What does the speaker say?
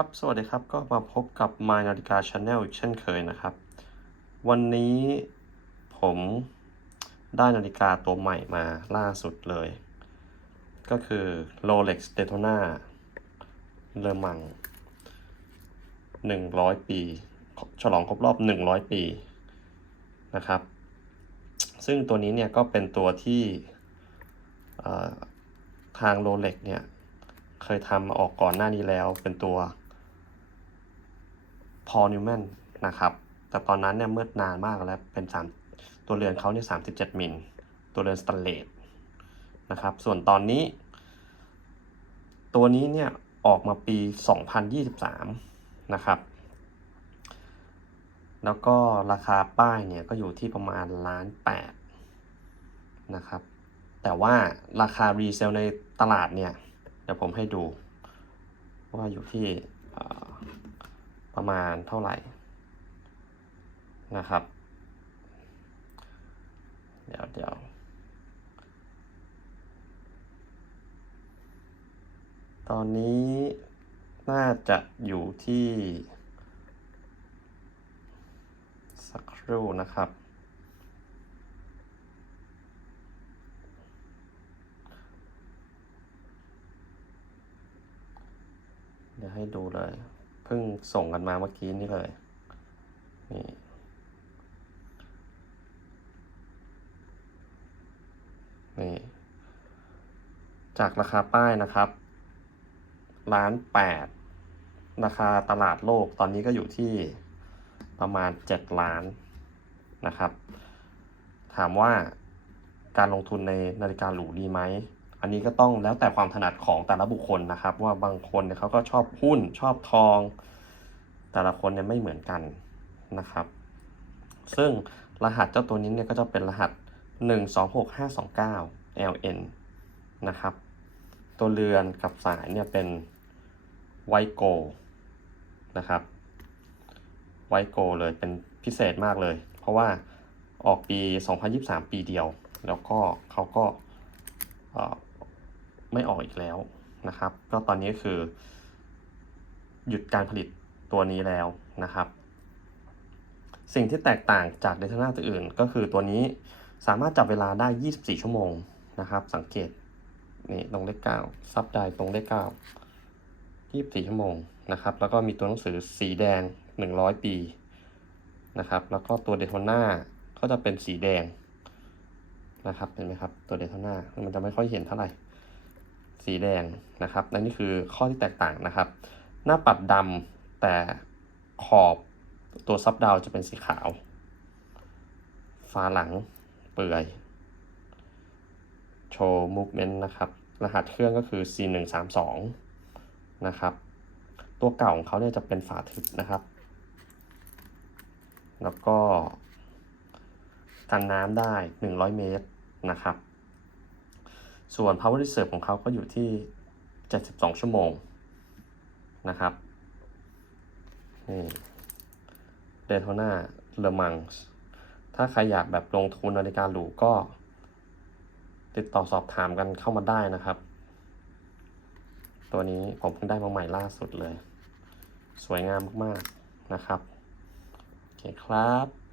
ครับ สวัสดีครับ ก็มาพบกับ My นาฬิกา Channel อีกเช่นเคยนะครับ วันนี้ผมได้นาฬิกาตัวใหม่มาล่าสุดเลย ก็คือ Rolex Daytona เลอมัง100 ปี ฉลองครบรอบ 100 ปีนะครับ ซึ่งตัวนี้เนี่ยก็เป็นตัวที่ทาง Rolex เนี่ยเคยทำออกก่อนหน้านี้แล้วเป็นตัว พอนิวแมนนะครับ แต่ตอนนั้นเนี่ยเมื่อนานมากแล้ว เป็นสามตัวเรือนเขาเนี่ยสามสิบเจ็ดมิล ตัวเรือนสแตนเลสนะครับ ส่วนตอนนี้ ตัวนี้เนี่ยออกมาปี 2023 นะครับ แล้วก็ราคาป้ายเนี่ยก็อยู่ที่ประมาณล้านแปดนะครับ แต่ว่าราคารีเซลในตลาดเนี่ย เดี๋ยวผมให้ดูว่าอยู่ที่ ประมาณเท่าไหร่นะครับ เดี๋ยวเดี๋ยวตอนนี้น่าจะอยู่ที่ สักครู่นะครับ เดี๋ยวให้ดูเลย เพิ่งส่งกันมาเมื่อกี้นี่เลยนี่นี่จากราคาป้ายนะครับล้านแปดราคาตลาดโลกตอนนี้ก็อยู่ที่ประมาณเจ็ดล้านนะครับ ถามว่าการลงทุนในนาฬิกาหรูดีไหม อันนี้ก็ต้องแล้วแต่ความถนัดของแต่ละบุคคลนะครับ ว่าบางคนเนี่ยเขาก็ชอบหุ้นชอบทอง แต่ละคนเนี่ยไม่เหมือนกันนะครับ ซึ่งรหัสเจ้าตัวนี้เนี่ยก็จะเป็นรหัส 126529 LN นะครับ ตัวเรือนกับสายเนี่ยเป็นไวโกนะครับไวโกเลยเป็นพิเศษมากเลย เพราะว่าออกปี 2023 ปีเดียว แล้วก็เขาก็ ไม่ออกอีกแล้วนะครับ ก็ตอนนี้คือ หยุดการผลิตตัวนี้แล้วนะครับ สิ่งที่แตกต่างจากเดทนาตัวอื่น ก็คือตัวนี้สามารถจับเวลาได้ 24 ชั่วโมงนะครับ สังเกตนี่ตรงเลขเก้าซับได้ตรงเลขเก้า24ชั่วโมงนะครับ แล้วก็มีตัวหนังสือสีแดง100ปีนะครับ แล้วก็ตัวเดทนาก็จะเป็นสีแดงนะครับ เห็นไหมครับ ตัวเดทนามันจะไม่ค่อยเห็นเท่าไหร่ สีแดงนะครับนั่นนี่คือข้อที่แตกต่างนะครับ หน้าปัดดำแต่ขอบตัวซับดาวจะเป็นสีขาวฝาหลังเปื่อย โชว์มูฟเมนต์นะครับ รหัสเครื่องก็คือ C132 นะครับ ตัวเก่าของเขาเนี่ยจะเป็นฝาทึบนะครับ แล้วก็กันน้ำได้ 100 เมตรนะครับ ส่วน power reserve ของเขาก็อยู่ที่ 72 ชั่วโมงนะครับนี่ Daytona Le Mans ถ้าใครอยากแบบลงทุนนาฬิกาหรูก็ ติดต่อสอบถามกันเข้ามาได้นะครับ ตัวนี้ผมเพิ่งได้มาใหม่ล่าสุดเลย สวยงามมากๆนะครับ โอเคครับ